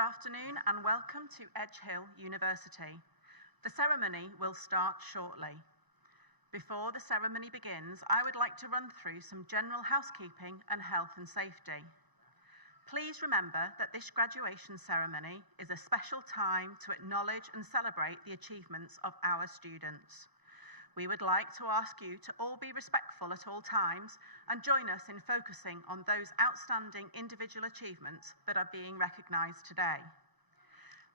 afternoon and welcome to Edge Hill University. The ceremony will start shortly. Before the ceremony begins, I would like to run through some general housekeeping and health and safety. Please remember that this graduation ceremony is a special time to acknowledge and celebrate the achievements of our students. We would like to ask you to all be respectful at all times and join us in focusing on those outstanding individual achievements that are being recognised today.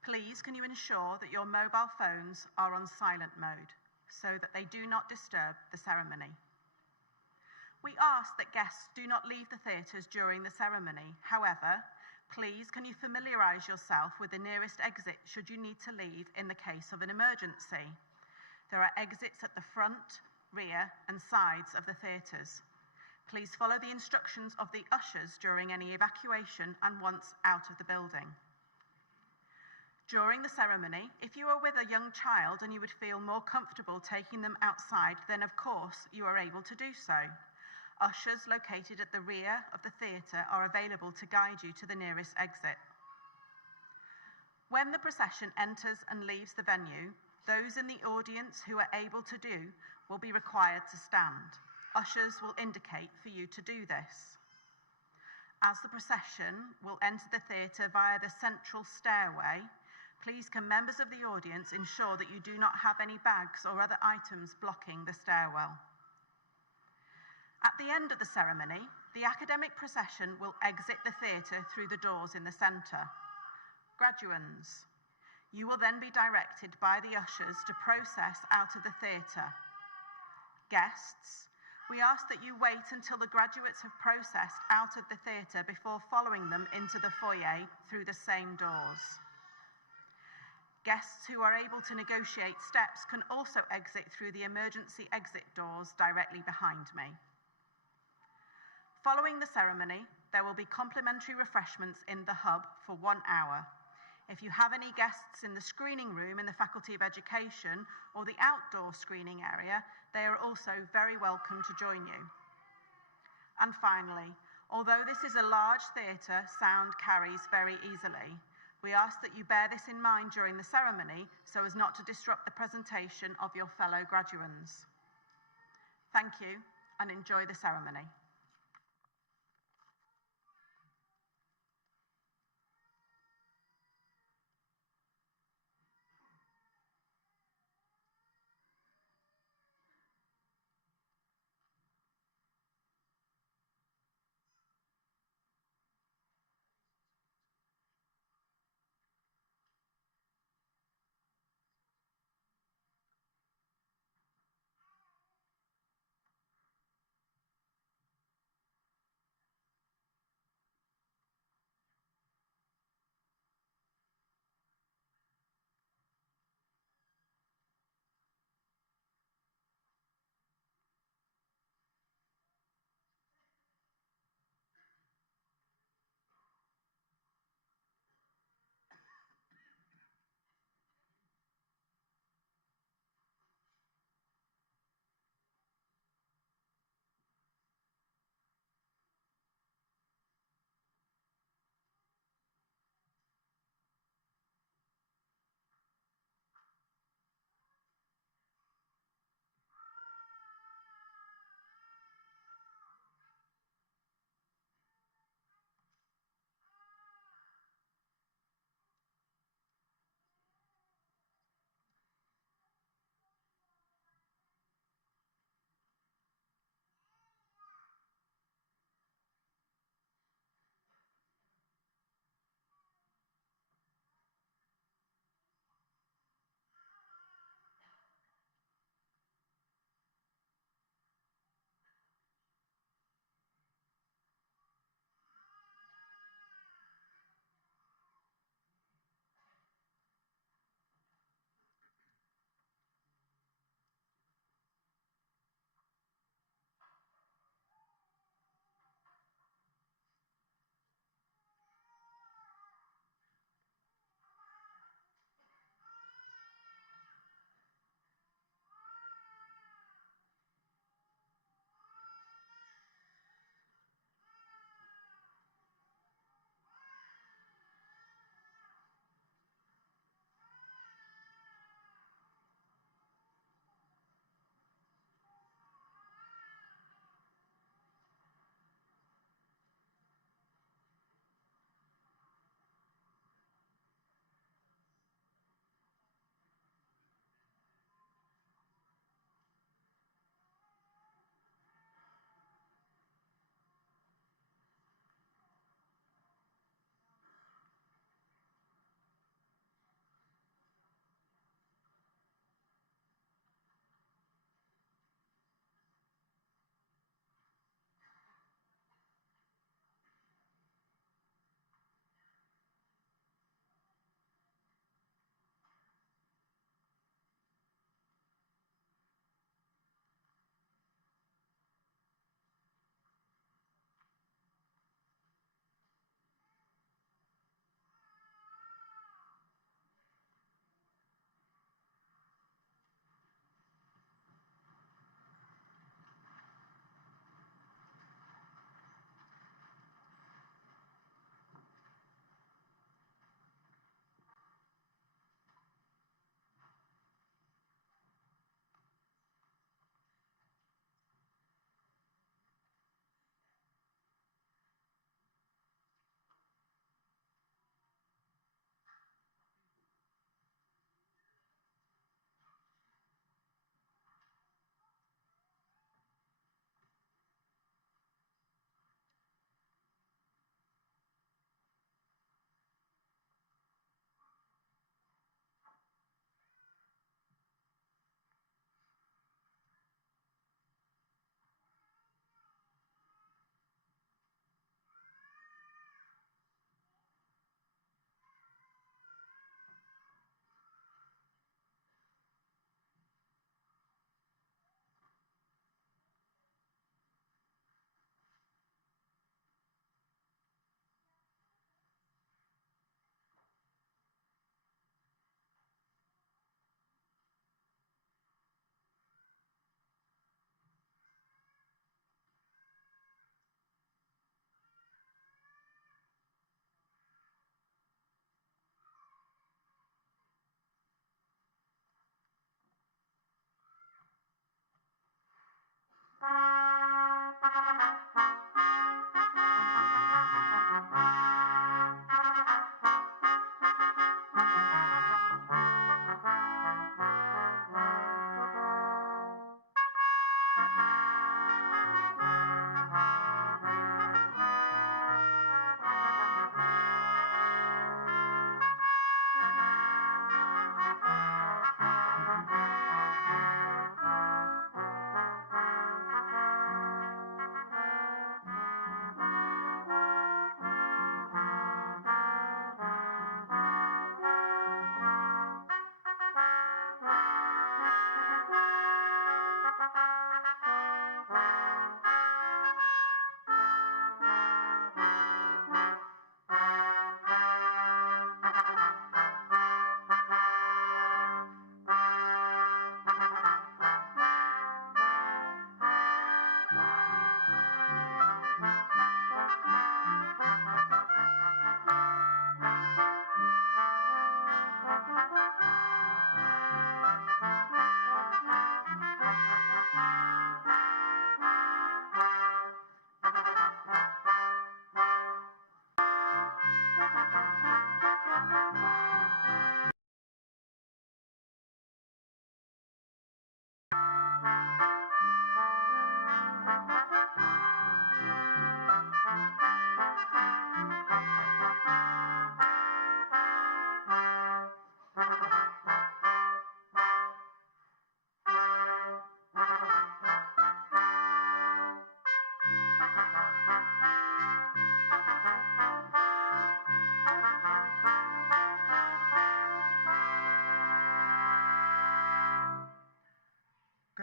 Please can you ensure that your mobile phones are on silent mode so that they do not disturb the ceremony. We ask that guests do not leave the theatres during the ceremony. However, please can you familiarise yourself with the nearest exit should you need to leave in the case of an emergency. There are exits at the front, rear and sides of the theatres. Please follow the instructions of the ushers during any evacuation and once out of the building. During the ceremony, if you are with a young child and you would feel more comfortable taking them outside, then of course you are able to do so. Ushers located at the rear of the theatre are available to guide you to the nearest exit. When the procession enters and leaves the venue, those in the audience who are able to do will be required to stand. Ushers will indicate for you to do this. As the procession will enter the theatre via the central stairway, please can members of the audience ensure that you do not have any bags or other items blocking the stairwell. At the end of the ceremony, the academic procession will exit the theatre through the doors in the centre. Graduands, you will then be directed by the ushers to process out of the theatre. Guests, we ask that you wait until the graduates have processed out of the theatre before following them into the foyer through the same doors. Guests who are able to negotiate steps can also exit through the emergency exit doors directly behind me. Following the ceremony, there will be complimentary refreshments in the hub for 1 hour. If you have any guests in the screening room in the Faculty of Education or the outdoor screening area, they are also very welcome to join you. And finally, although this is a large theatre, sound carries very easily. We ask that you bear this in mind during the ceremony so as not to disrupt the presentation of your fellow graduands. Thank you and enjoy the ceremony.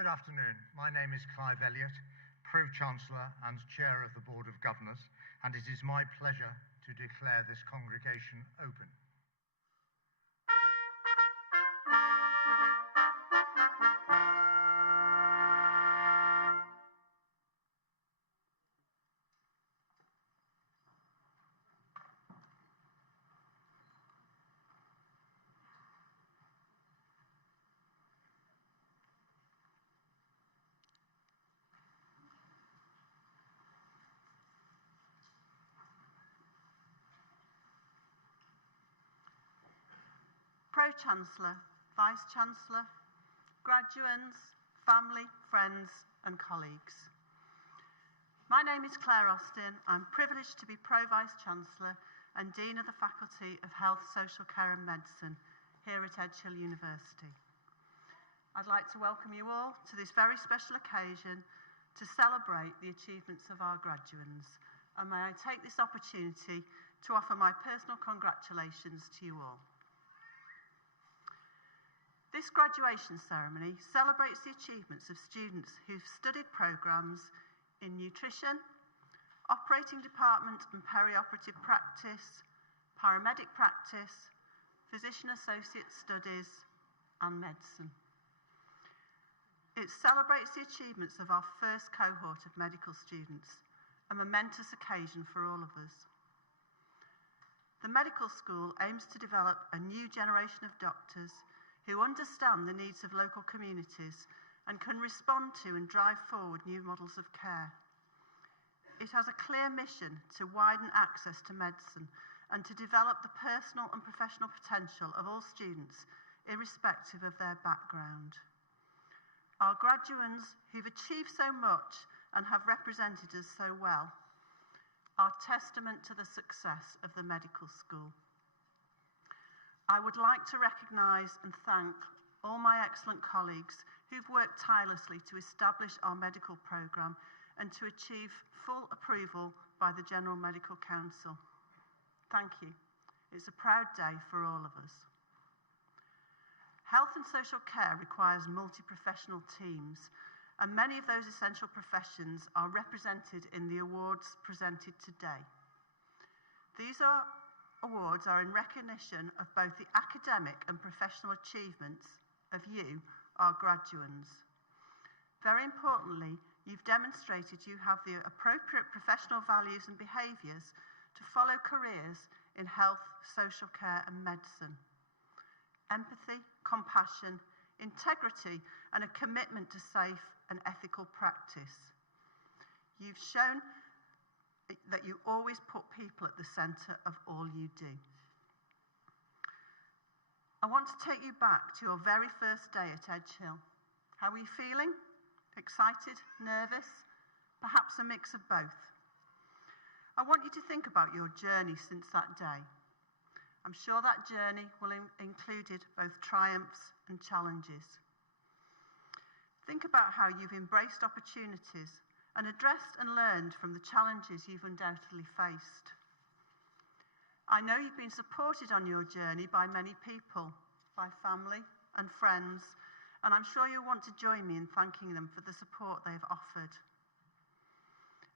Good afternoon. My name is Clive Elliott, Pro-Chancellor and Chair of the Board of Governors, and it is my pleasure to declare this congregation open. Pro-Chancellor, Vice-Chancellor, graduands, family, friends and colleagues. My name is Claire Austin. I'm privileged to be Pro-Vice-Chancellor and Dean of the Faculty of Health, Social Care and Medicine here at Edgehill University. I'd like to welcome you all to this very special occasion to celebrate the achievements of our graduands, and may I take this opportunity to offer my personal congratulations to you all. This graduation ceremony celebrates the achievements of students who've studied programmes in nutrition, operating department and perioperative practice, paramedic practice, physician associate studies and medicine. It celebrates the achievements of our first cohort of medical students, a momentous occasion for all of us. The medical school aims to develop a new generation of doctors who understand the needs of local communities and can respond to and drive forward new models of care. It has a clear mission to widen access to medicine and to develop the personal and professional potential of all students, irrespective of their background. Our graduands, who've achieved so much and have represented us so well, are testament to the success of the medical school. I would like to recognise and thank all my excellent colleagues who've worked tirelessly to establish our medical programme and to achieve full approval by the General Medical Council. Thank you. It's a proud day for all of us. Health and social care requires multi-professional teams, and many of those essential professions are represented in the awards presented today. These awards are in recognition of both the academic and professional achievements of you, our graduands. Very importantly, you've demonstrated you have the appropriate professional values and behaviours to follow careers in health, social care and medicine. Empathy, compassion, integrity and a commitment to safe, and ethical practice. You've shown that you always put people at the centre of all you do. I want to take you back to your very first day at Edge Hill. How are you feeling? Excited? Nervous? Perhaps a mix of both. I want you to think about your journey since that day. I'm sure that journey will included both triumphs and challenges. Think about how you've embraced opportunities and addressed and learned from the challenges you've undoubtedly faced. I know you've been supported on your journey by many people, by family and friends, and I'm sure you'll want to join me in thanking them for the support they've offered.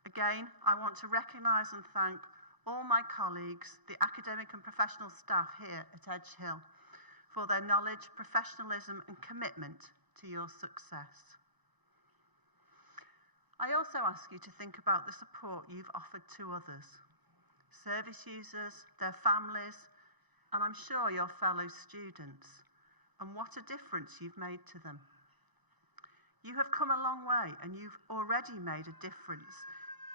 Again, I want to recognise and thank all my colleagues, the academic and professional staff here at Edge Hill, for their knowledge, professionalism and commitment to your success. I also ask you to think about the support you've offered to others, service users, their families, and I'm sure your fellow students, and what a difference you've made to them. You have come a long way and you've already made a difference.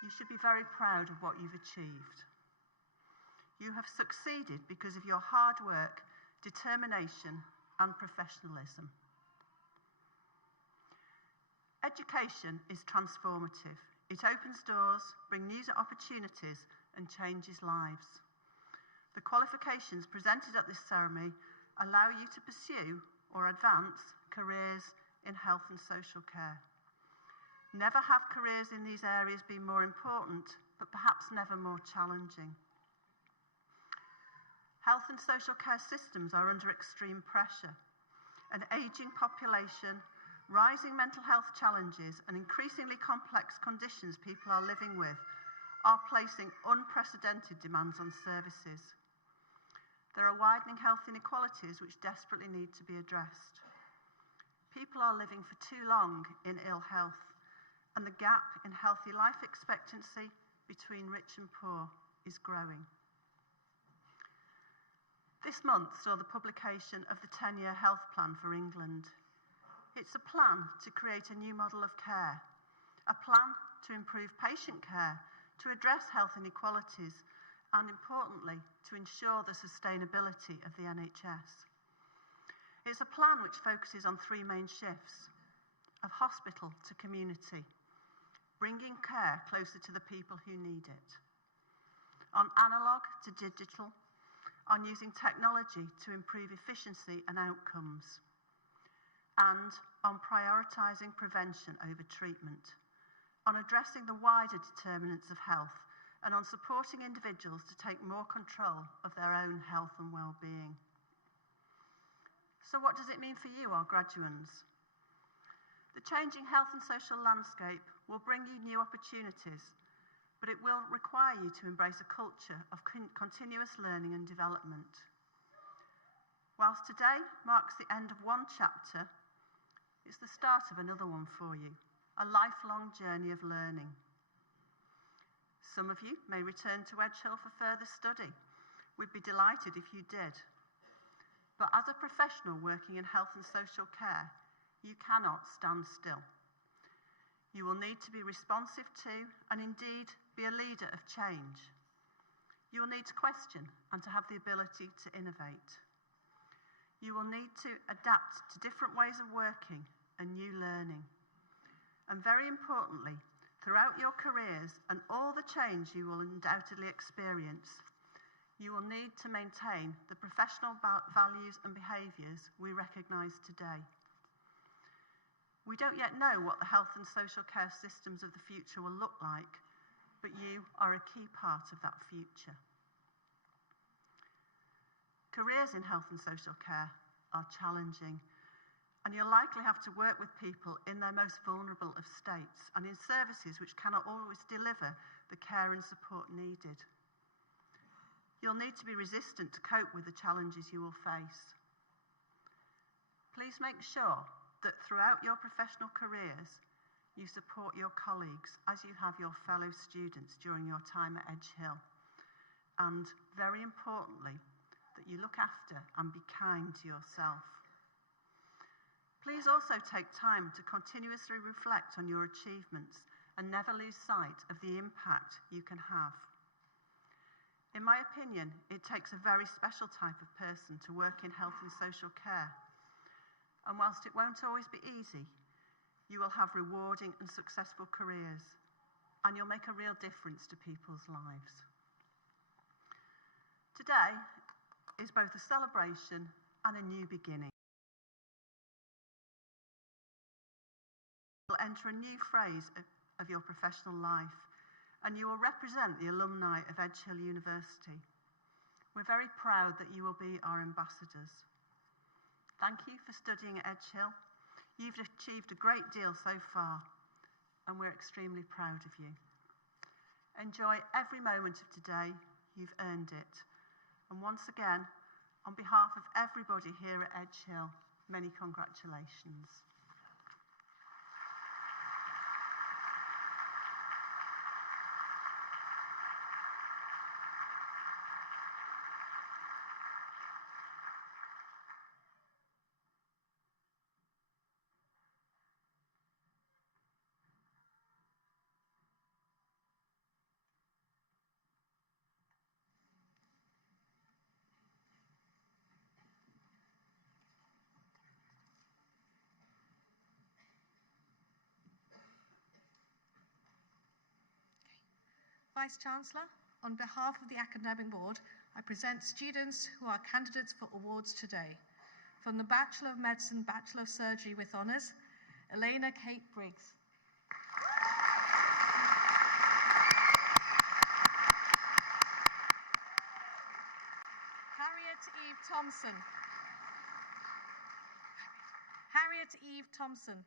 You should be very proud of what you've achieved. You have succeeded because of your hard work, determination, and professionalism. Education is transformative. It opens doors, brings new opportunities, and changes lives. The qualifications presented at this ceremony allow you to pursue or advance careers in health and social care. Never have careers in these areas been more important, but perhaps never more challenging. Health and social care systems are under extreme pressure. An ageing population, rising mental health challenges, and increasingly complex conditions people are living with are placing unprecedented demands on services. There are widening health inequalities which desperately need to be addressed. People are living for too long in ill health, and the gap in healthy life expectancy between rich and poor is growing. This month saw the publication of the 10-year health plan for England. It's a plan to create a new model of care, a plan to improve patient care, to address health inequalities, and importantly, to ensure the sustainability of the NHS. It's a plan which focuses on three main shifts: of hospital to community, bringing care closer to the people who need it, on analogue to digital, on using technology to improve efficiency and outcomes, and on prioritising prevention over treatment, on addressing the wider determinants of health, and on supporting individuals to take more control of their own health and well-being. So what does it mean for you, our graduands? The changing health and social landscape will bring you new opportunities, but it will require you to embrace a culture of continuous learning and development. Whilst today marks the end of one chapter, it's the start of another one for you, a lifelong journey of learning. Some of you may return to Edge Hill for further study. We'd be delighted if you did. But as a professional working in health and social care, you cannot stand still. You will need to be responsive to, and indeed be a leader of change. You will need to question and to have the ability to innovate. You will need to adapt to different ways of working and new learning. And very importantly, throughout your careers and all the change you will undoubtedly experience, you will need to maintain the professional values and behaviours we recognise today. We don't yet know what the health and social care systems of the future will look like, but you are a key part of that future. Careers in health and social care are challenging, and you'll likely have to work with people in their most vulnerable of states and in services which cannot always deliver the care and support needed. You'll need to be resistant to cope with the challenges you will face. Please make sure that throughout your professional careers, you support your colleagues as you have your fellow students during your time at Edge Hill. And very importantly, that you look after and be kind to yourself. Please also take time to continuously reflect on your achievements and never lose sight of the impact you can have. In my opinion, it takes a very special type of person to work in health and social care. And whilst it won't always be easy, you will have rewarding and successful careers, and you'll make a real difference to people's lives. Today is both a celebration and a new beginning. You'll enter a new phase of your professional life, and you will represent the alumni of Edge Hill University. We're very proud that you will be our ambassadors. Thank you for studying at Edge Hill. You've achieved a great deal so far, and we're extremely proud of you. Enjoy every moment of today. You've earned it. And once again, on behalf of everybody here at Edge Hill, many congratulations. Vice-Chancellor, on behalf of the Academic Board, I present students who are candidates for awards today. From the Bachelor of Medicine, Bachelor of Surgery with Honours, Elena Kate Briggs. Harriet Eve Thompson. Harriet Eve Thompson.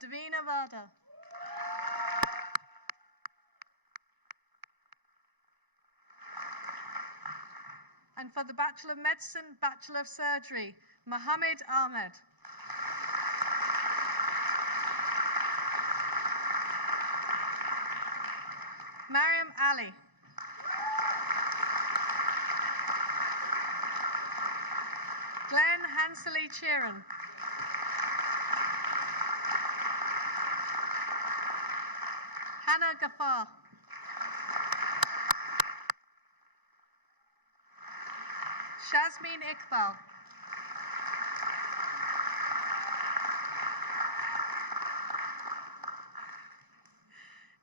Davina Varda. And for the Bachelor of Medicine, Bachelor of Surgery, Mohammed Ahmed. Mariam Ali. Glenn Hansley Sheeran. Hannah Ghaffar. Shazmin Iqbal.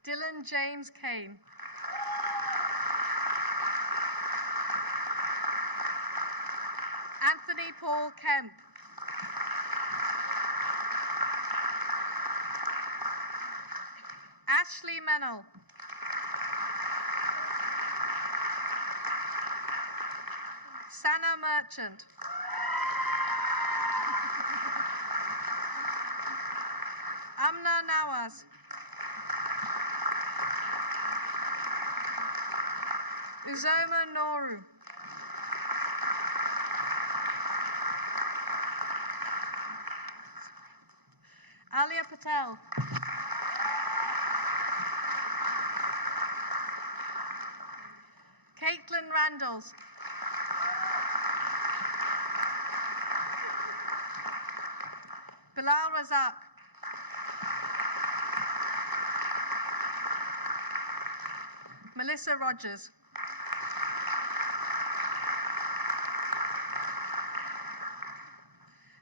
Dylan James Kane. Anthony Paul Kemp. Ashley Mennell. Sana Merchant. Amna Nawaz. Uzoma Noru. Alia Patel. Caitlin Randalls. Bilal Razak. Melissa Rogers.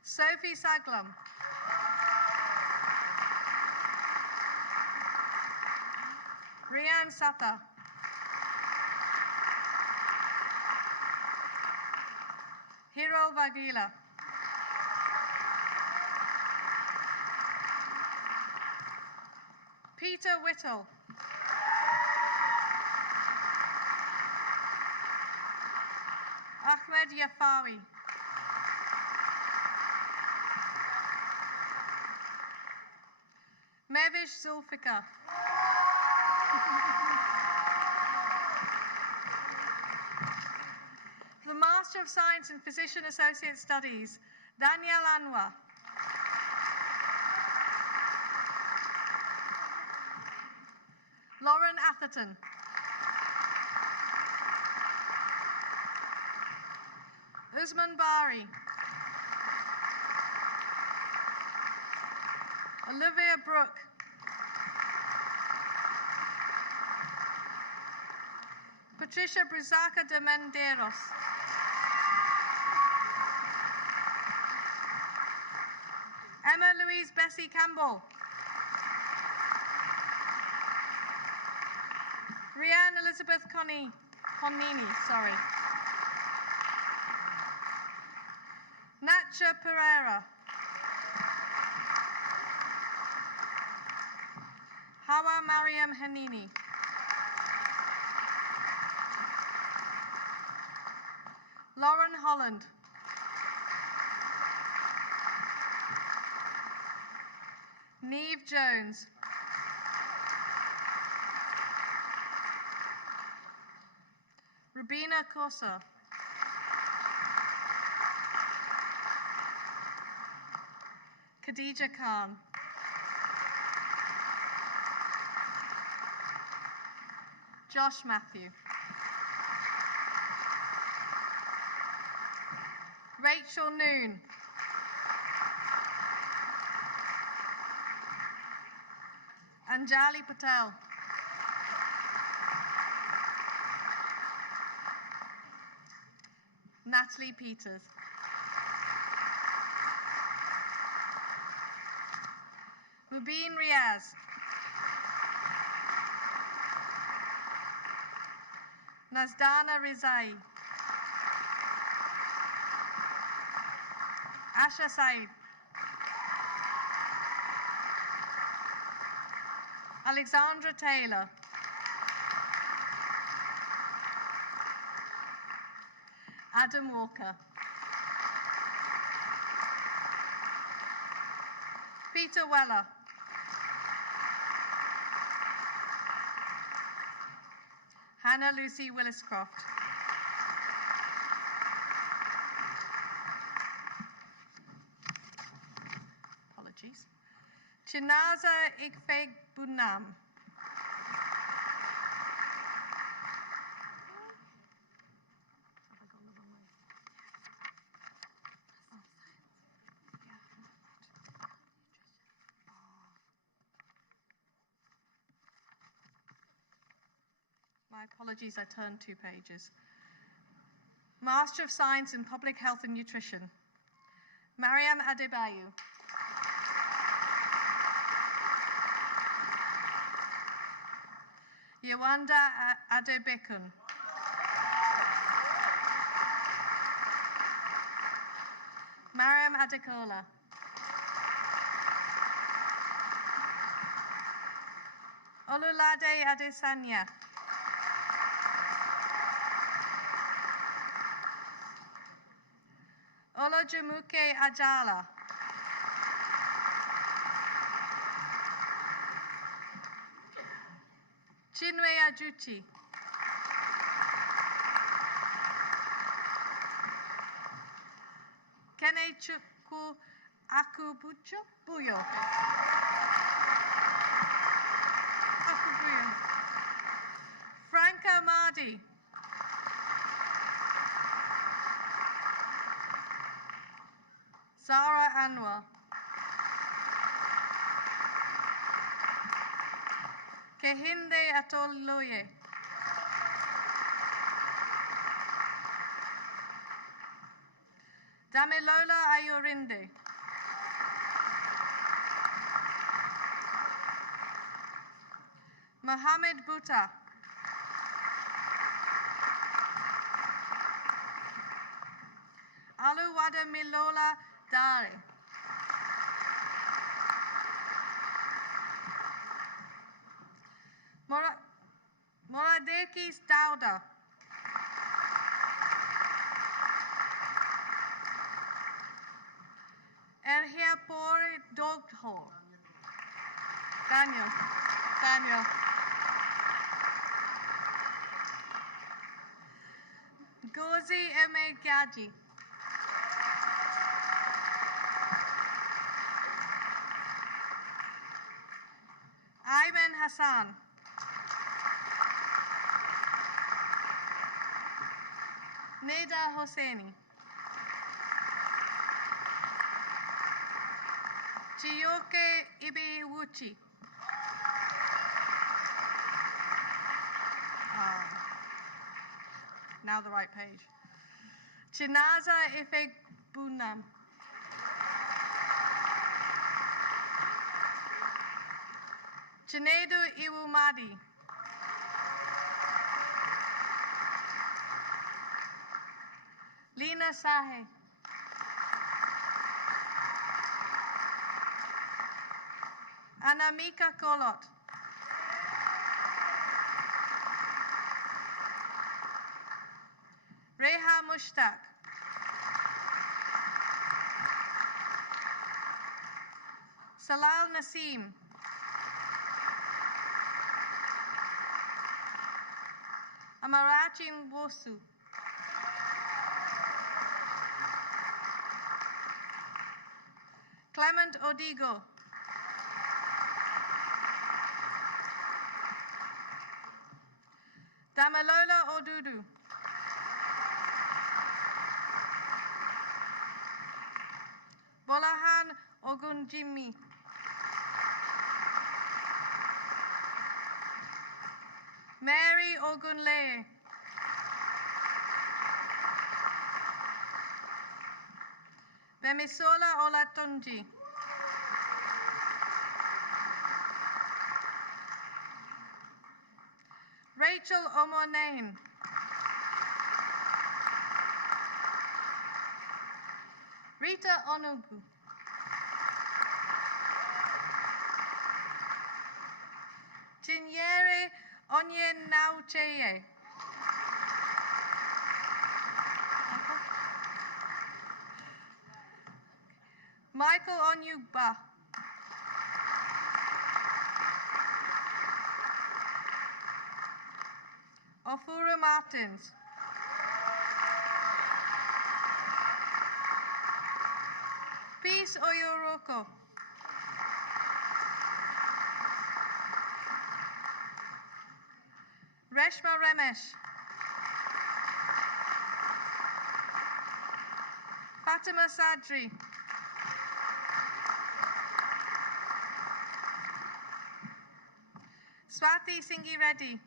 Sophie Saglam. Rian Satha. Hiro Vagila. Peter Whittle. Ahmed Yafawi. Mevish Zulfikar. The Master of Science in Physician Associate Studies, Danielle Anwar. Lauren Atherton. Usman Bari. Olivia Brooke. Patricia Brusaca de Menderos. Emma Louise Bessie Campbell. Rianne Elizabeth Conini, sorry. Natcha Pereira. Hawa Mariam Hanini. Lauren Holland. Neve Jones. Rubina Kosa. Khadija Khan. Josh Matthew. Rachel Noon. Anjali Patel. Natalie Peters. Mubin Riaz. Nazdana Rizai. Asha Said. Alexandra Taylor. Adam Walker. Peter Weller. Hannah Lucy Williscroft. Apologies. Chinaza Ikfeg Bunam. My apologies, I turned 2 pages. Master of Science in Public Health and Nutrition, Mariam Adebayo. Yawanda Adebekun. Mariam Adekola. Olulade Adesanya. Olajumoke Ajala. Chinwe Ajuchi. Kenechukwu Akubucho Buyo. Akubuyo. Franca Mardi. Zara Anwar. Kehinde Atoloye. Damilola Ayorinde. Mohammed Buta. Aluwada Milola Dare. Moradekis Dauda. Erhiapore Dogho. Daniel. Gozi Emegaji. Ayman Hassan. Neda Hosseini. Chioke Ibiwuchi. Now the right page. Chinaza Ifegbunam. Chinedu Iwumadi. Lina Sahe. Anamika Kolot. Reha Mushtaq. Salal Nasim. Amarachin Wosu. Clement Odigo. Damalola Odudu. Bolahan Ogunjimi. Mary Ogunle. Bemisola Olatunji. Rachel Omonane. Rita Onugu. Chinyere Onyen Naucheye. Michael Onyugba. Ofura Martins. Peace Oyoroko. Reshma Ramesh. Fatima Sadri. Swati Singhi Reddy.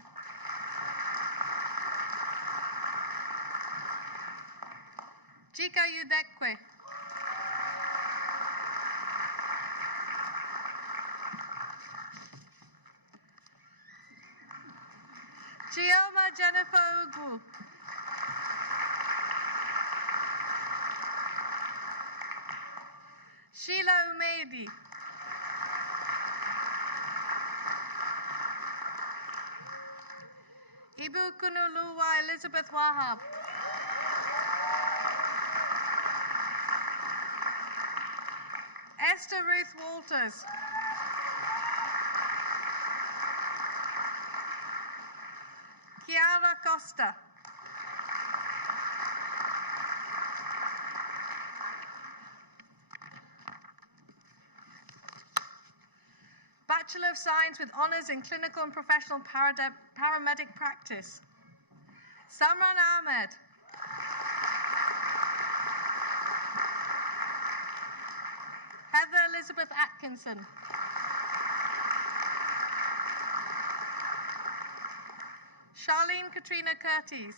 Chika Udekwe. Chioma Jennifer Ugu. Sheila Umedi. Ibu Kunuluwa Elizabeth Wahab. Esther Ruth Walters. Kiara Costa. Bachelor of Science with Honours in Clinical and Professional Paramedic Practice. Samran Ahmed. Heather Elizabeth Atkinson. Charlene Katrina Curtis.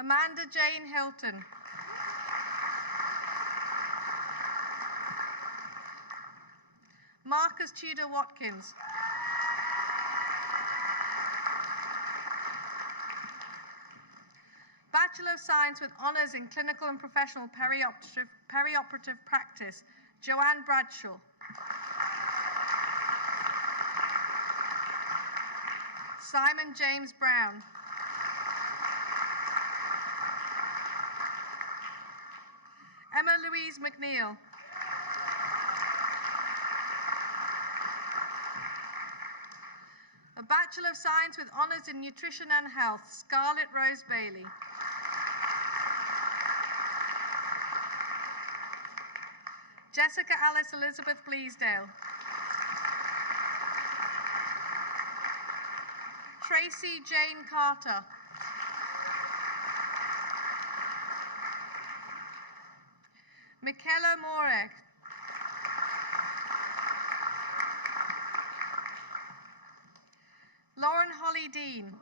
Amanda Jane Hilton. Marcus Tudor Watkins. Bachelor of Science with Honours in Clinical and Professional Perioperative Practice, Joanne Bradshaw. Simon James Brown. Emma Louise McNeil. A Bachelor of Science with Honours in Nutrition and Health, Scarlett Rose Bailey. Jessica Alice Elizabeth Bleasdale. Tracy Jane Carter. Michaela Moreg. Lauren Holly Dean.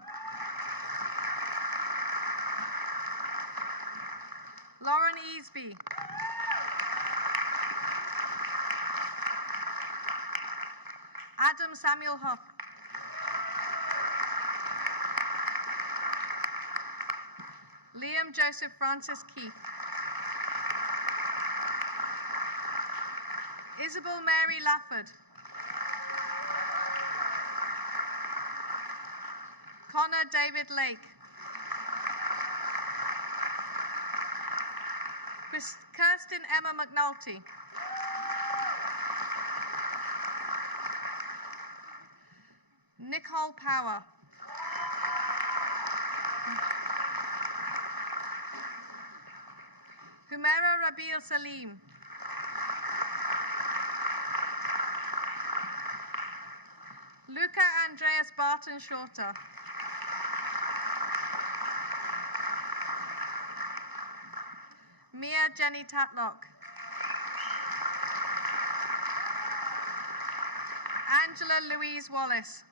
Lauren Easby. Adam Samuel Huff. Liam Joseph Francis Keith. Isabel Mary Lafford. Connor David Lake. Kirsten Emma McNulty. Nicole Power. Humaira Rabil Salim. Luca Andreas Barton Shorter. Mia Jenny Tatlock. Angela Louise Wallace.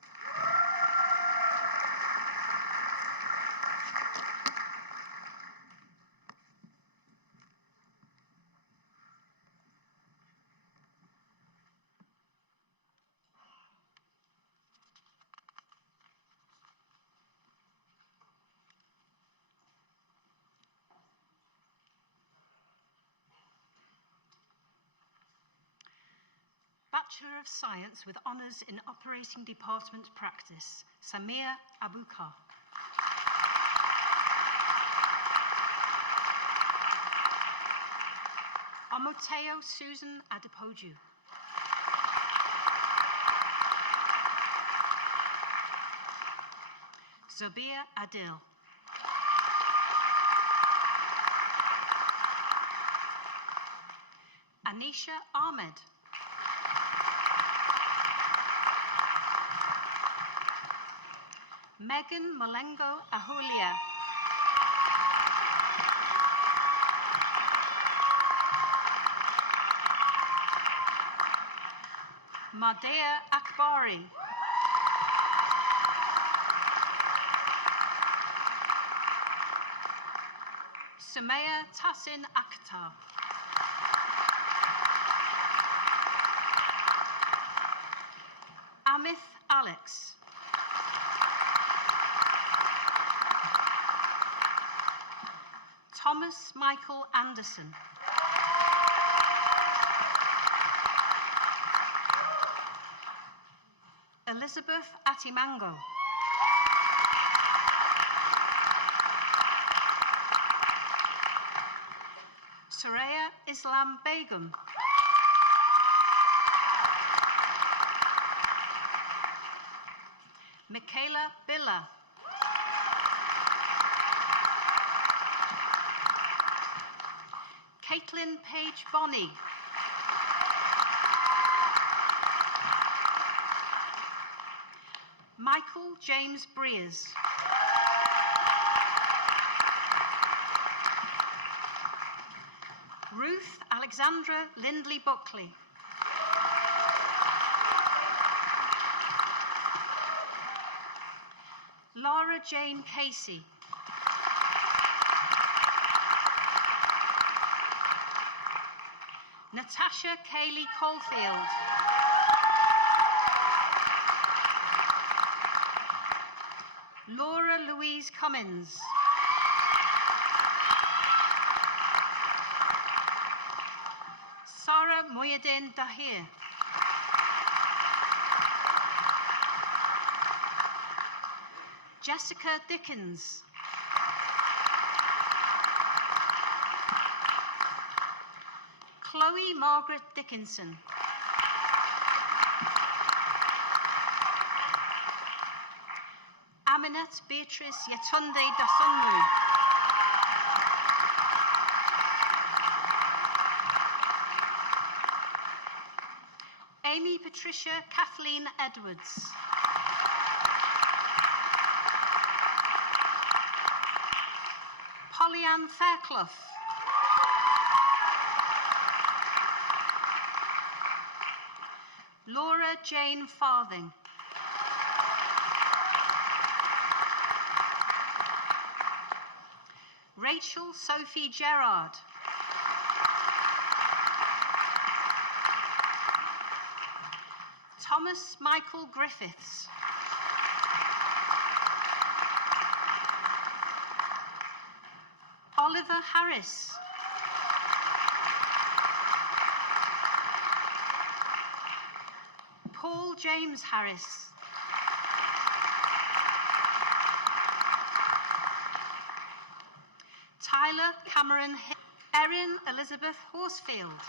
Bachelor of Science with Honours in Operating Department Practice, Samir Abukar. Omoteo Susan Adepoju. Zobia Adil. Anisha Ahmed. Megan Malengo Ahulia. Madea Akbari. Sumaya Tassin Akhtar. Amith Alex. Thomas Michael Anderson. Elizabeth Atimango. Soraya Islam Begum. Michaela Billa. Caitlin Page Bonney. Michael James Breers. Ruth Alexandra Lindley Buckley. Laura Jane Casey. Natasha Kaylee Caulfield. Laura Louise Cummins. Sarah Moyedin Dahir. Jessica Dickens. Chloe Margaret Dickinson. Aminat Beatrice Yetunde Dasunmu. Amy Patricia Kathleen Edwards. Pollyann Fairclough. Laura Jane Farthing. Rachel Sophie Gerard. Thomas Michael Griffiths. Oliver Harris. Paul James Harris. Tyler Cameron Erin Elizabeth Horsfield.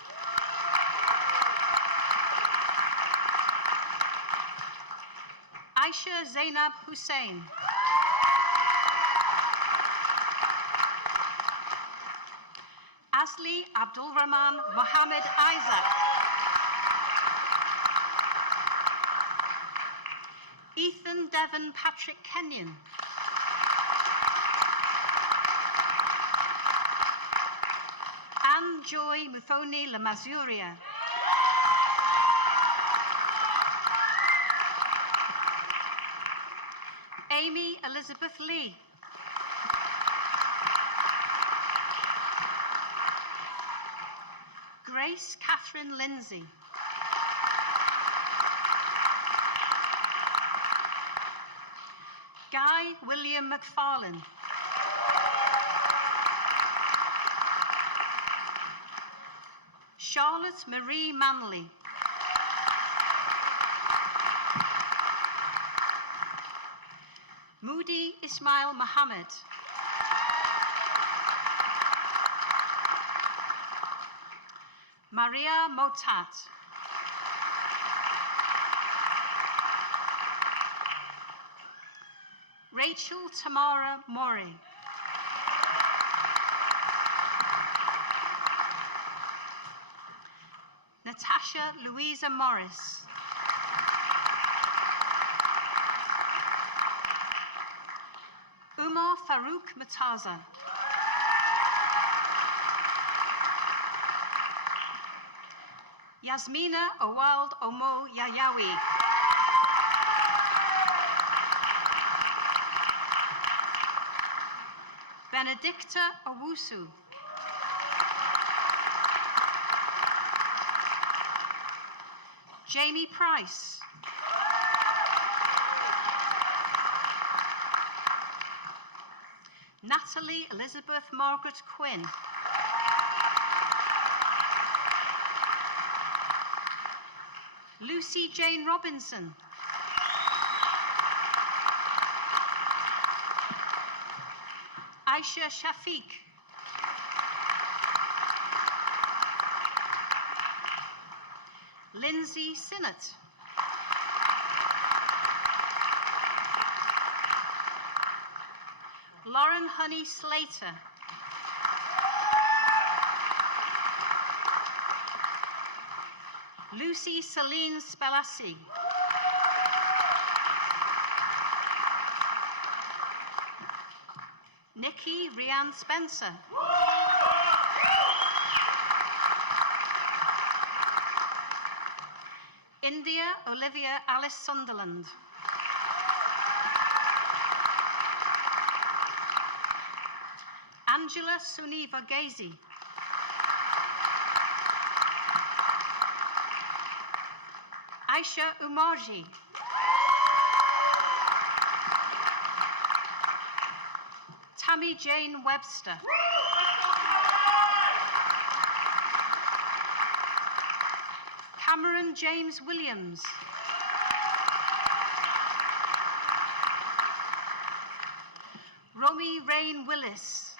Aisha Zainab Hussain. Asli Abdul Rahman Mohammed Isaac. Ethan Devon Patrick Kenyon. Anne Joy Muthoni Lamazuria. Amy Elizabeth Lee. Grace Catherine Lindsay. Guy William McFarlane. Charlotte Marie Manley. Moody Ismail Mohammed. Maria Motat. Rachel Tamara Mori. Natasha Louisa Morris. Umar Farouk Mataza. Yasmina Owald Omo Yayawi. Benedicta Owusu. Jamie Price. Natalie Elizabeth Margaret Quinn. Lucy Jane Robinson. Aisha Shafiq. Lindsay Sinnott. Lauren Honey Slater. Lucy Celine Spelassi. Nikki Rianne Spencer. India Olivia Alice Sunderland. Angela Suniva Gazy. Aisha Umarji. Tammy Jane Webster. Cameron James Williams. Romy Rain Willis.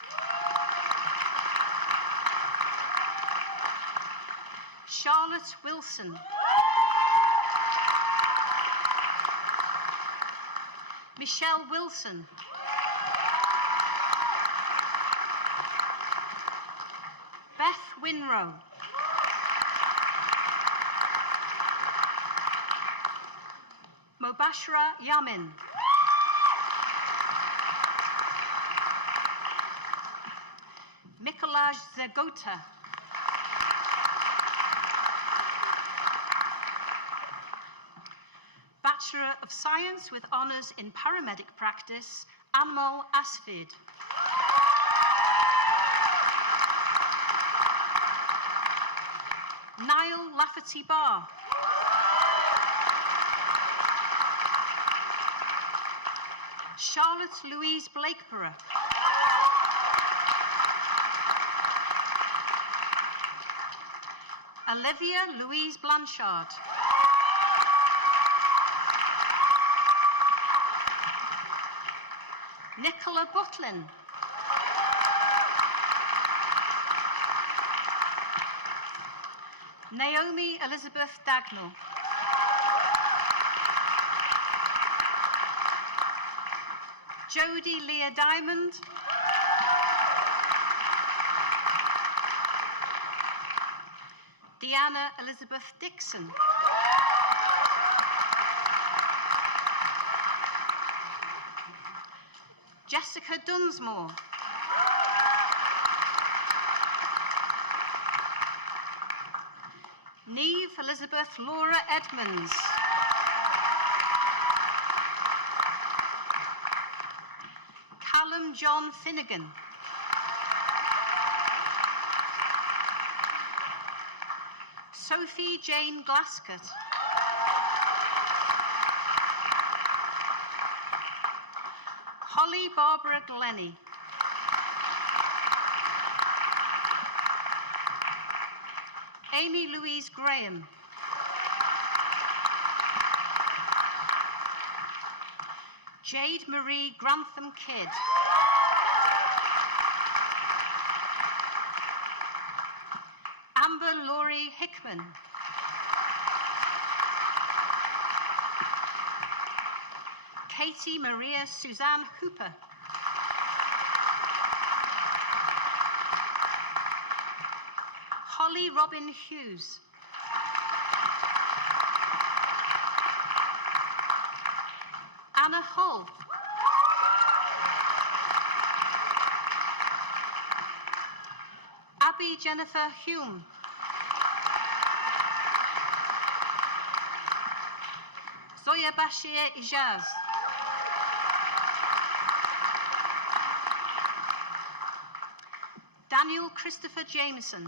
Charlotte Wilson. Michelle Wilson. Beth Winrow. Mobashra Yamin. Mikolaj Zegota. Bachelor of Science with Honours in Paramedic Practice, Anmol Asfid. Niall Lafferty Barr. Charlotte Louise Blakeborough. Olivia Louise Blanchard. Nicola Butlin. Naomi Elizabeth Dagnall. Jodie Leah Diamond. Deanna Elizabeth Dixon. Jessica Dunsmore. Neve Elizabeth Laura Edmonds. Callum John Finnegan. Sophie Jane Glascott. Holly Barbara Glennie. Amy Louise Graham. Jade Marie Grantham Kidd. Amber Laurie Hickman. Katie Maria Suzanne Hooper. Holly Robin Hughes. Anna Hull. Abby Jennifer Hume. Zoya Bashir Ijaz. Daniel Christopher Jameson.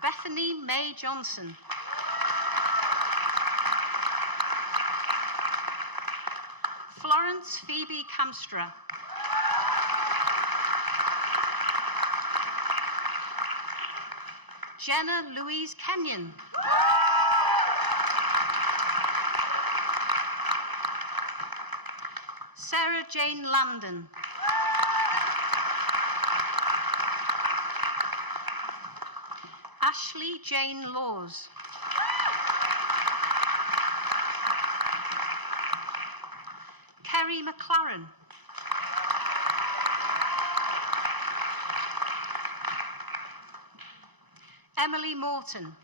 Bethany May Johnson. Florence Phoebe Kamstra. Jenna Louise Kenyon. Sarah Jane Landon. Ashley Jane Laws. Kerry McLaren. Emily Morton.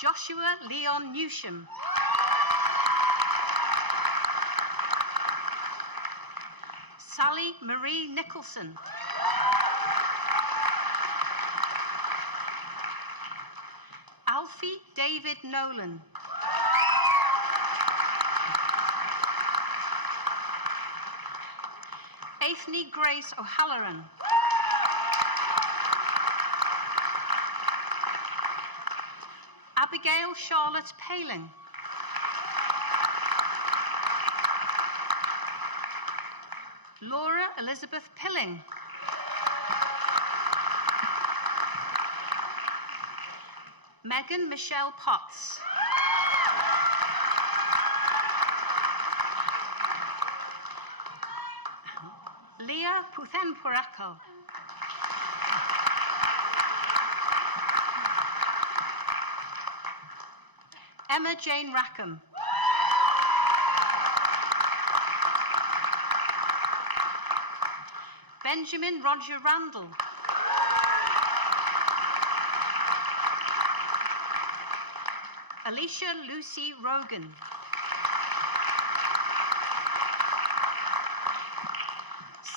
Joshua Leon Newsham. Sally Marie Nicholson. Alfie David Nolan. Aithne Grace O'Halloran. Abigail Charlotte Paling. Laura Elizabeth Pilling. Megan Michelle Potts. Leah Puthenpurako. Emma Jane Rackham. Benjamin Roger Randall. Alicia Lucy Rogan.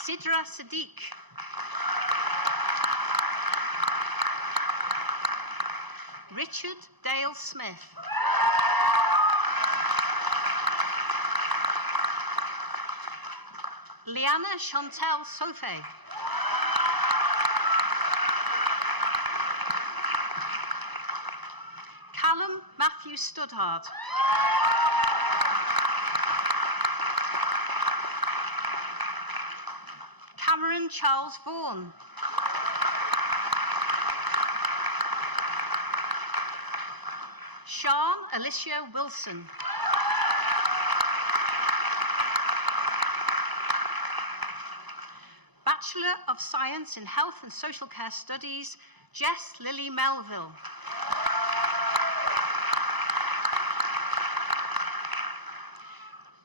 Sidra Sadiq. Richard Dale Smith. Liana Chantel Sofe. Callum Matthew Studhart. Cameron Charles Vaughan. Sean Alicia Wilson. Bachelor of Science in Health and Social Care Studies, Jess Lily Melville.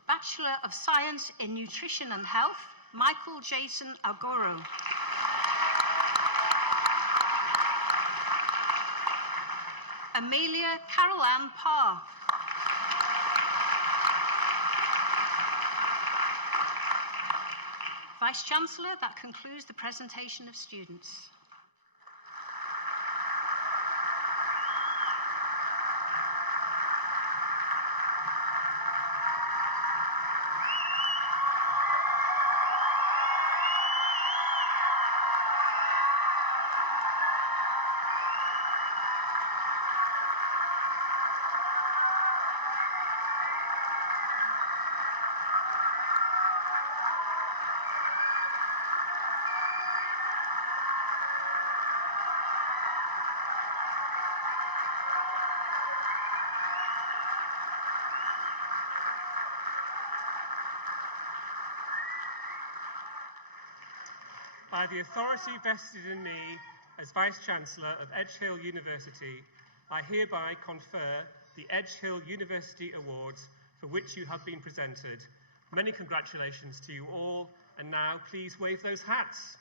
Bachelor of Science in Nutrition and Health, Michael Jason Agoro. Amelia Carol-Ann Parr. Vice-Chancellor, that concludes the presentation of students. By the authority vested in me as Vice-Chancellor of Edgehill University, I hereby confer the Edgehill University Awards for which you have been presented. Many congratulations to you all, and now please wave those hats.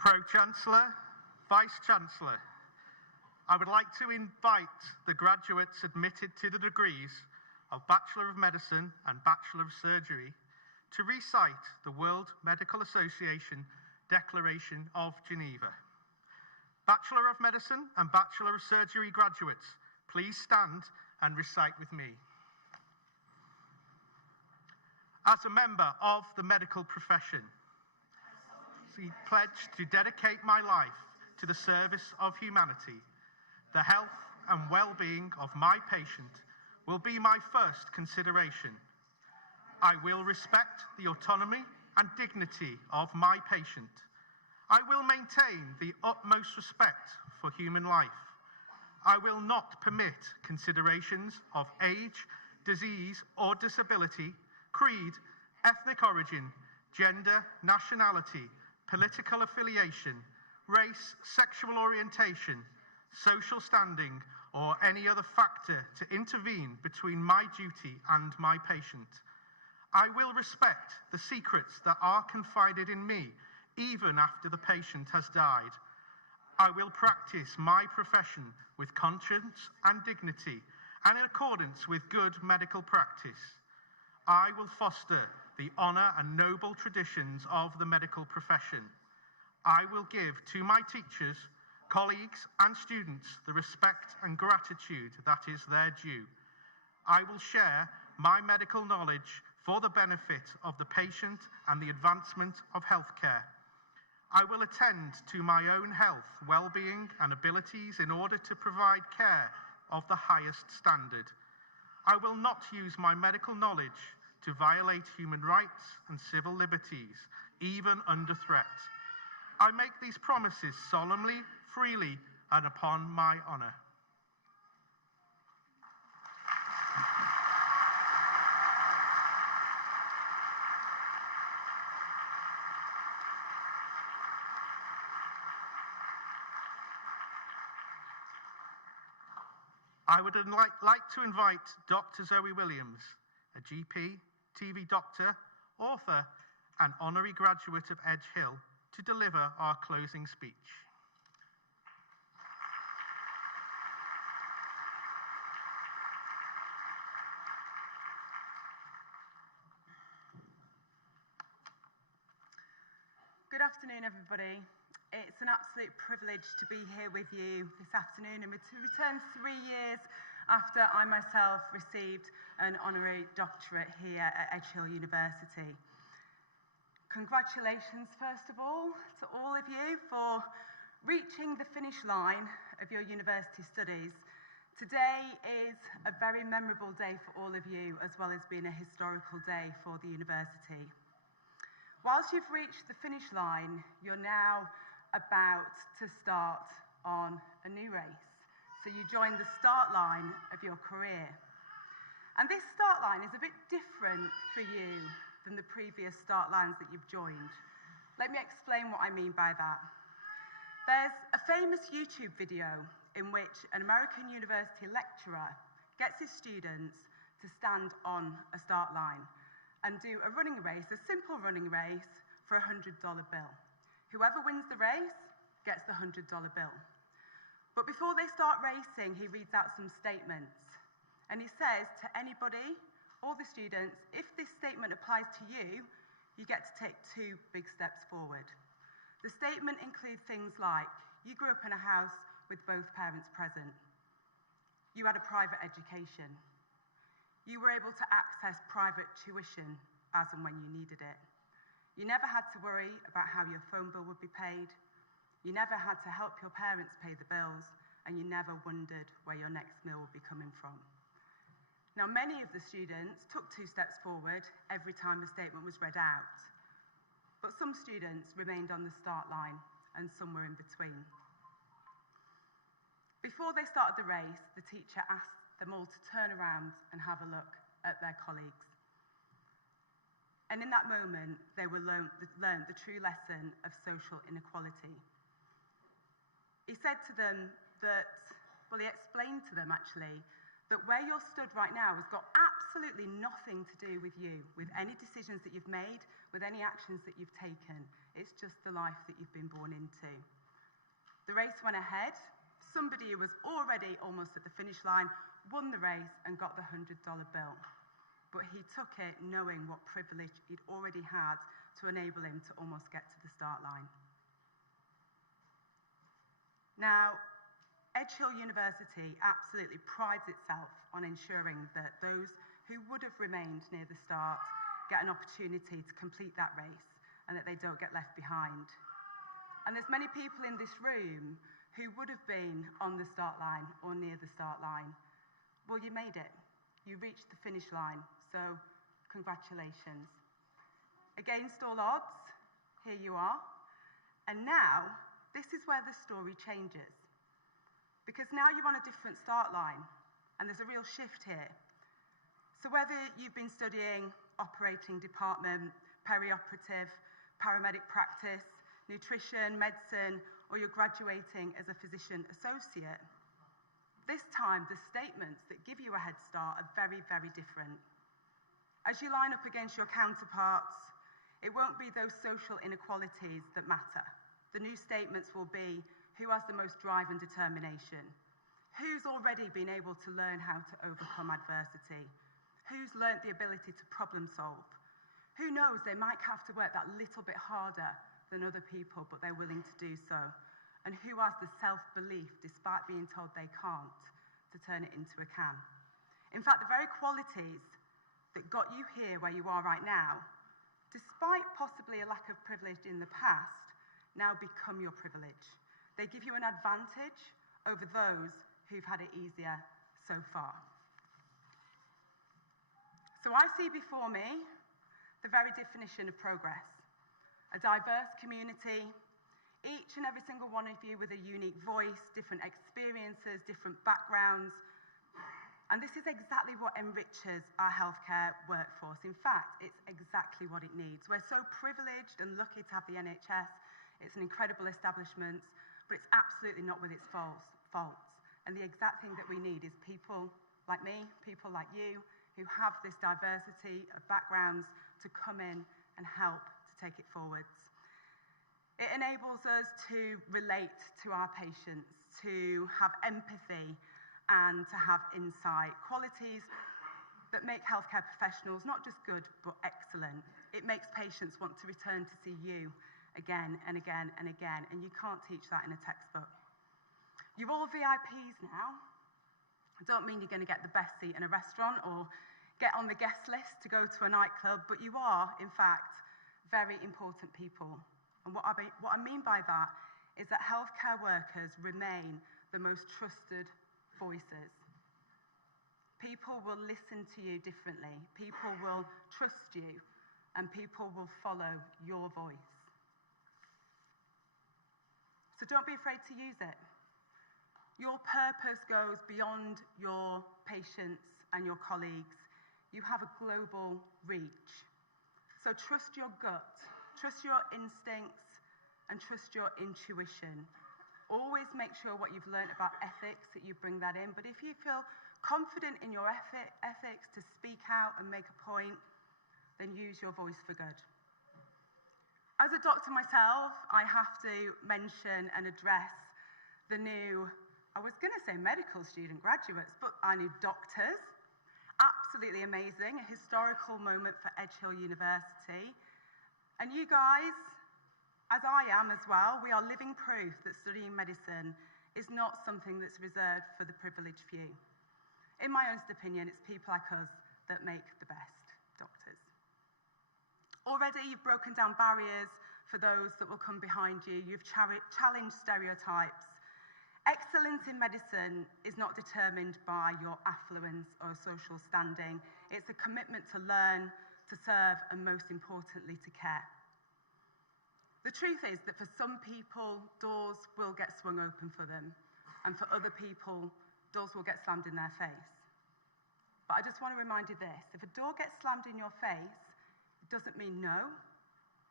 Pro-Chancellor, Vice-Chancellor, I would like to invite the graduates admitted to the degrees of Bachelor of Medicine and Bachelor of Surgery to recite the World Medical Association Declaration of Geneva. Bachelor of Medicine and Bachelor of Surgery graduates, please stand and recite with me. As a member of the medical profession, I pledge to dedicate my life to the service of humanity. The health and well-being of my patient will be my first consideration. I will respect the autonomy and dignity of my patient. I will maintain the utmost respect for human life. I will not permit considerations of age, disease or disability, creed, ethnic origin, gender, nationality, political affiliation, race, sexual orientation, social standing, or any other factor to intervene between my duty and my patient. I will respect the secrets that are confided in me even after the patient has died. I will practice my profession with conscience and dignity and in accordance with good medical practice. I will foster the honour and noble traditions of the medical profession. I will give to my teachers, colleagues and students the respect and gratitude that is their due. I will share my medical knowledge for the benefit of the patient and the advancement of healthcare. I will attend to my own health, well-being and abilities in order to provide care of the highest standard. I will not use my medical knowledge to violate human rights and civil liberties, even under threat. I make these promises solemnly, freely, and upon my honour. I would like to invite Dr. Zoe Williams, a GP, TV doctor, author, and honorary graduate of Edge Hill, to deliver our closing speech. Good afternoon, everybody. It's an absolute privilege to be here with you this afternoon and to return 3 years after I myself received an honorary doctorate here at Edge Hill University. Congratulations, first of all, to all of you for reaching the finish line of your university studies. Today is a very memorable day for all of you, as well as being a historical day for the university. Whilst you've reached the finish line, you're now about to start on a new race. So you join the start line of your career. And this start line is a bit different for you than the previous start lines that you've joined. Let me explain what I mean by that. There's a famous YouTube video in which an American university lecturer gets his students to stand on a start line and do a running race, a simple running race for a $100 bill. Whoever wins the race gets the $100 bill. But before they start racing, he reads out some statements. And he says to anybody, all the students, if this statement applies to you, you get to take 2 big steps forward. The statement includes things like, you grew up in a house with both parents present. You had a private education. You were able to access private tuition as and when you needed it. You never had to worry about how your phone bill would be paid. You never had to help your parents pay the bills, and you never wondered where your next meal would be coming from. Now, many of the students took 2 steps forward every time the statement was read out, but some students remained on the start line, and some were in between. Before they started the race, the teacher asked them all to turn around and have a look at their colleagues. And in that moment, they will learn the true lesson of social inequality. He said to them that, well, he explained to them actually, that where you're stood right now has got absolutely nothing to do with you, with any decisions that you've made, with any actions that you've taken. It's just the life that you've been born into. The race went ahead. Somebody who was already almost at the finish line won the race and got the $100 bill. But he took it knowing what privilege he'd already had to enable him to almost get to the start line. Now, Edge Hill University absolutely prides itself on ensuring that those who would have remained near the start get an opportunity to complete that race and that they don't get left behind. And there's many people in this room who would have been on the start line or near the start line. Well, you made it. You reached the finish line, so congratulations. Against all odds, here you are. And now, this is where the story changes. Because now you're on a different start line, and there's a real shift here. So whether you've been studying operating department, perioperative, paramedic practice, nutrition, medicine, or you're graduating as a physician associate, this time, the statements that give you a head start are very, very different. As you line up against your counterparts, it won't be those social inequalities that matter. The new statements will be who has the most drive and determination, who's already been able to learn how to overcome adversity, who's learnt the ability to problem solve, who knows they might have to work that little bit harder than other people, but they're willing to do so, and who has the self-belief, despite being told they can't, to turn it into a can. In fact, the very qualities that got you here where you are right now, despite possibly a lack of privilege in the past, now become your privilege. They give you an advantage over those who've had it easier so far. So I see before me the very definition of progress, a diverse community, each and every single one of you with a unique voice, different experiences, different backgrounds. And this is exactly what enriches our healthcare workforce. In fact, it's exactly what it needs. We're so privileged and lucky to have the NHS. It's an incredible establishment, but it's absolutely not with its faults. And the exact thing that we need is people like me, people like you, who have this diversity of backgrounds to come in and help to take it forwards. It enables us to relate to our patients, to have empathy and to have insight, qualities that make healthcare professionals not just good, but excellent. It makes patients want to return to see you again and again and again, and you can't teach that in a textbook. You're all VIPs now. I don't mean you're going to get the best seat in a restaurant or get on the guest list to go to a nightclub, but you are, in fact, very important people. And what I mean by that is that healthcare workers remain the most trusted voices. People will listen to you differently. People will trust you, and people will follow your voice. So don't be afraid to use it. Your purpose goes beyond your patients and your colleagues. You have a global reach. So trust your gut, trust your instincts, and trust your intuition. Always make sure what you've learned about ethics, that you bring that in. But if you feel confident in your ethics to speak out and make a point, then use your voice for good. As a doctor myself, I have to mention and address the new, I was going to say medical student graduates, but I knew doctors. Absolutely amazing, a historical moment for Edge Hill University. And you guys, as I am as well, we are living proof that studying medicine is not something that's reserved for the privileged few. In my honest opinion, it's people like us that make the best doctors. Already, you've broken down barriers for those that will come behind you. You've challenged stereotypes. Excellence in medicine is not determined by your affluence or social standing. It's a commitment to learn, to serve, and most importantly, to care. The truth is that for some people, doors will get swung open for them, and for other people, doors will get slammed in their face. But I just want to remind you this, if a door gets slammed in your face, it doesn't mean no,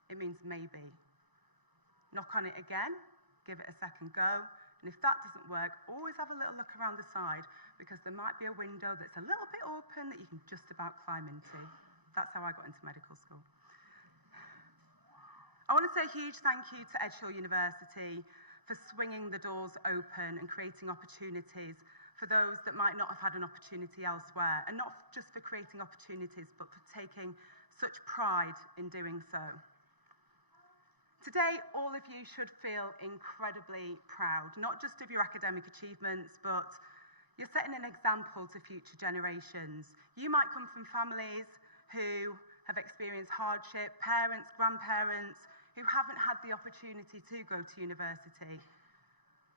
it means maybe. Knock on it again, give it a second go, and if that doesn't work, always have a little look around the side, because there might be a window that's a little bit open that you can just about climb into. That's how I got into medical school. I want to say a huge thank you to Edge Hill University for swinging the doors open and creating opportunities for those that might not have had an opportunity elsewhere, and not just for creating opportunities, but for taking such pride in doing so. Today, all of you should feel incredibly proud, not just of your academic achievements, but you're setting an example to future generations. You might come from families who have experienced hardship, parents, grandparents, who haven't had the opportunity to go to university.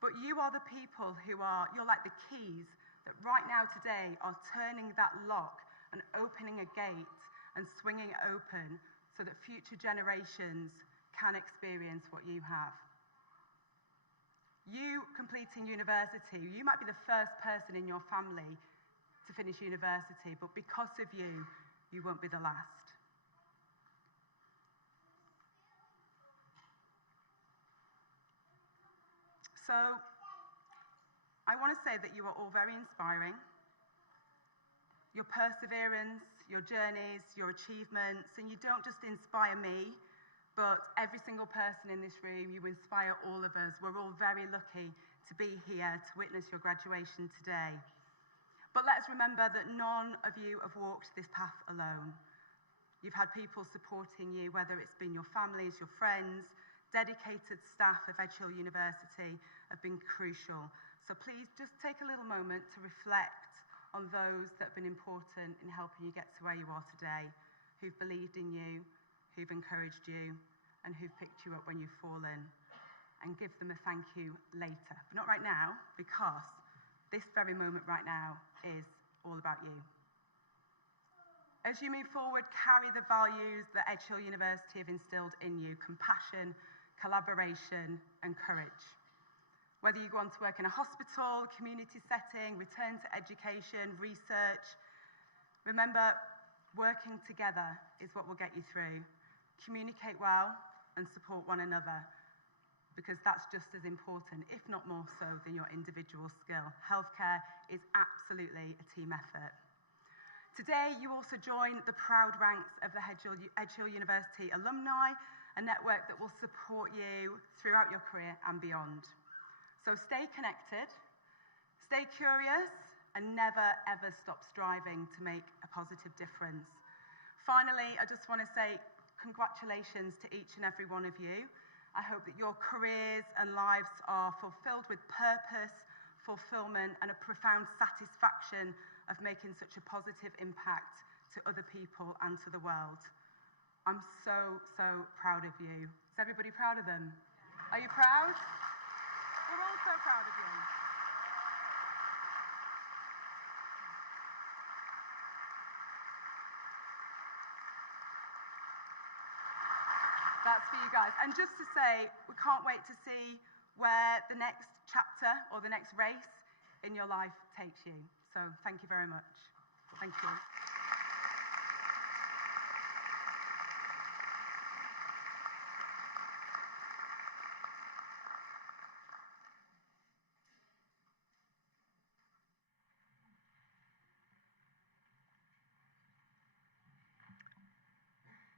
But you are the people you're like the keys that right now today are turning that lock and opening a gate and swinging it open so that future generations can experience what you have. You completing university, you might be the first person in your family to finish university, but because of you, you won't be the last. So, I want to say that you are all very inspiring. Your perseverance, your journeys, your achievements, and you don't just inspire me, but every single person in this room, you inspire all of us. We're all very lucky to be here to witness your graduation today. But let's remember that none of you have walked this path alone. You've had people supporting you, whether it's been your families, your friends. Dedicated staff of Edge Hill University have been crucial. So please just take a little moment to reflect on those that have been important in helping you get to where you are today, who've believed in you, who've encouraged you, and who've picked you up when you've fallen. And give them a thank you later. But not right now, because this very moment right now is all about you. As you move forward, carry the values that Edge Hill University have instilled in you: compassion, collaboration, and courage. Whether you go on to work in a hospital, community setting, return to education, research, remember, working together is what will get you through. Communicate well and support one another. because that's just as important, if not more so, than your individual skill. Healthcare is absolutely a team effort. Today, you also join the proud ranks of the Edge Hill University alumni, a network that will support you throughout your career and beyond. So stay connected, stay curious, and never, ever stop striving to make a positive difference. Finally, I just want to say congratulations to each and every one of you. I hope that your careers and lives are fulfilled with purpose, fulfillment, and a profound satisfaction of making such a positive impact to other people and to the world. I'm so, so proud of you. Is everybody proud of them? Are you proud? We're all so proud of you. That's for you guys. And just to say, we can't wait to see where the next chapter or the next race in your life takes you. So thank you very much. Thank you.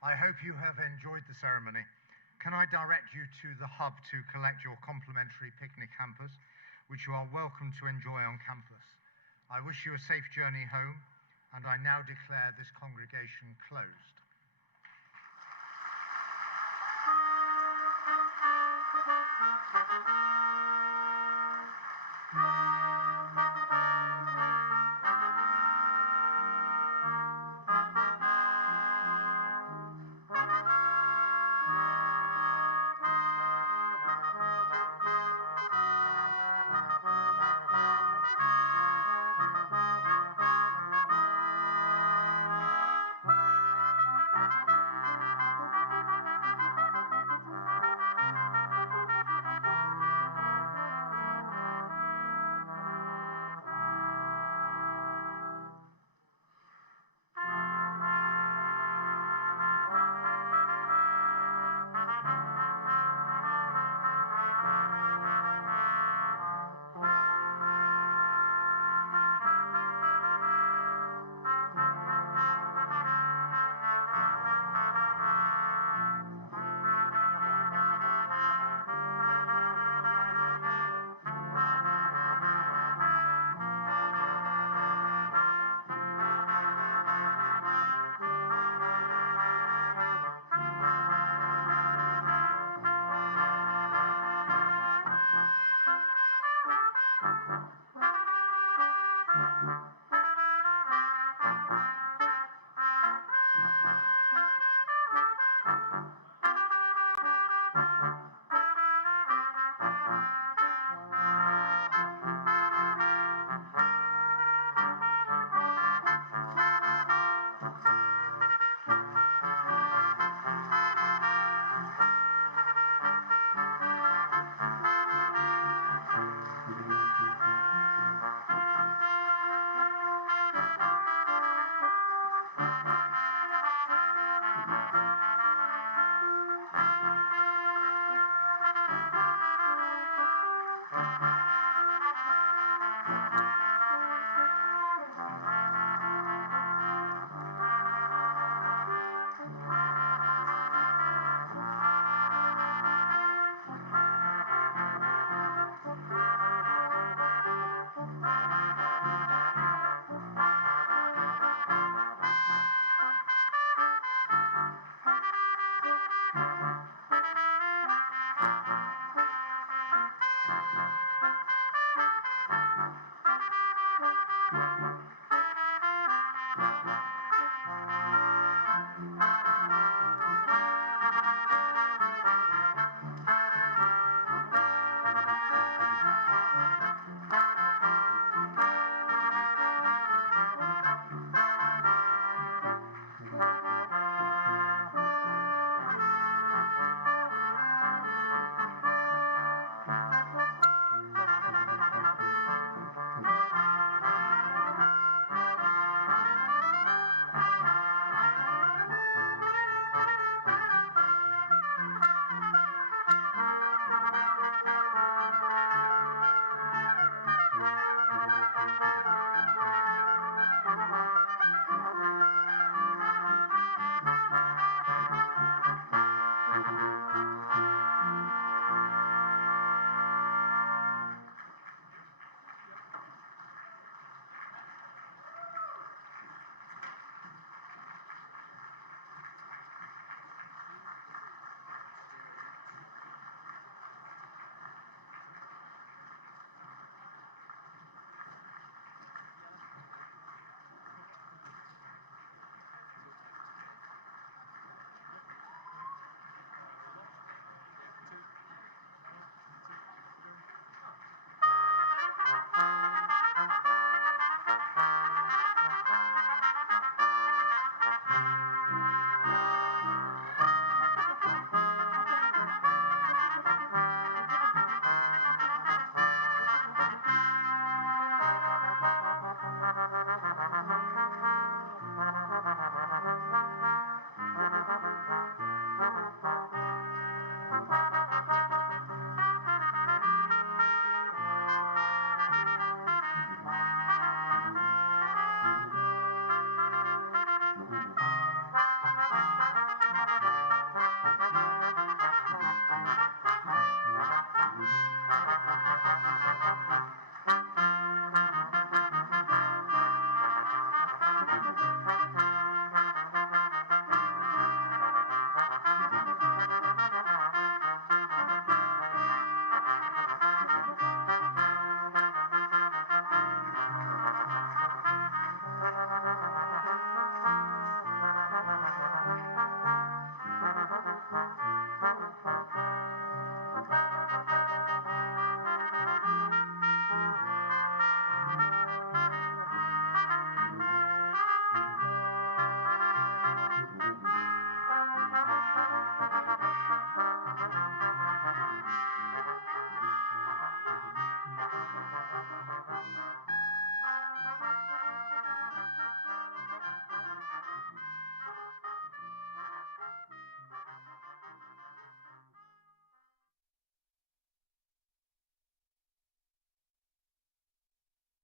I hope you have enjoyed the ceremony. Can I direct you to the hub to collect your complimentary picnic hampers, which you are welcome to enjoy on campus. I wish you a safe journey home, and I now declare this congregation closed. Thank you.